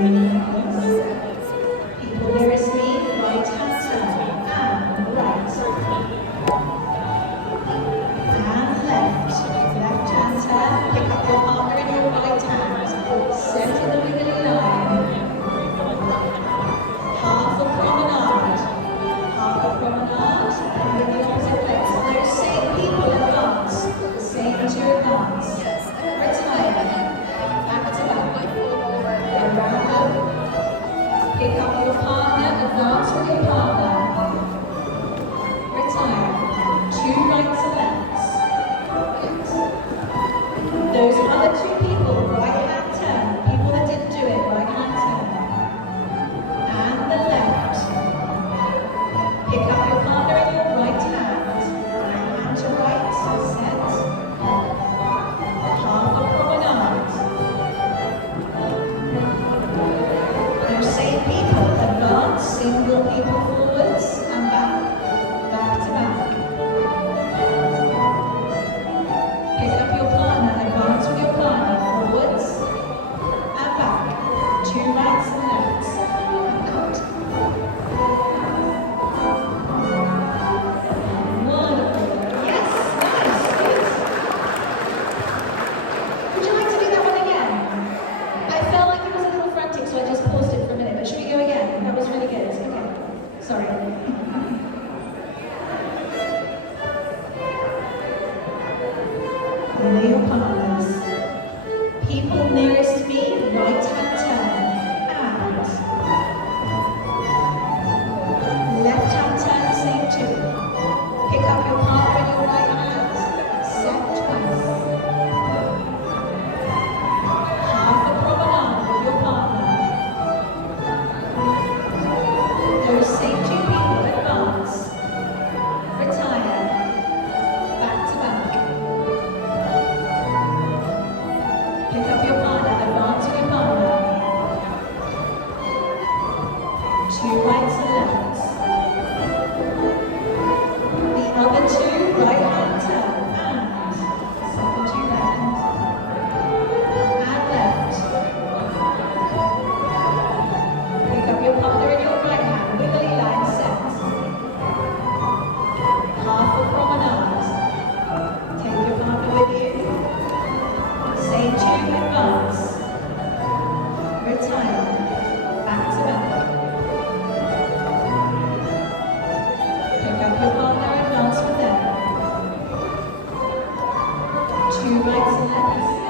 really nice. People nearest me, right hand turn, and right. And left. Left hand turn, pick up your partner in your right hand. Set in the wiggly line. Half a promenade. Half a promenade, and with the opposite legs. Those same people advance. The same two advance. Retire. Back to back. Around. Pick up your partner, advance with your partner. Retire. Two rights and lefts. Those other two people, right hand turn. People that didn't do it, right hand turn. And the left. Pick up your partner in your right hand. Right hand to right, set. Half a promenade. Those same people advance, single people forwards and back. Back to back. Pick up your partner, advance with your partner, forwards and back. Two rights and lefts. Cut. Wonderful. Yes, nice, good. Would you like to do that one again? I felt like it was a little frantic, so I just paused it for a minute, but should we go again? That was really good. Okay. Sorry. Lay your partners. People nearest me, right hand turn, and left hand turn, same two. Pick up your partner in your right hand, set twice. Half a promenade with your partner. Those same two people advance. Retire. Back to back. Pick up your partner, advance with your partner. Two rights and lefts. The other two, right hand turn, and second two left. And left. Pick up your partner in your right hand, wiggly line set. Half a promenade. Take your partner with you. Same two advance. Retire. Back to back. Pick up your partner, advance with them. Two rights and lefts.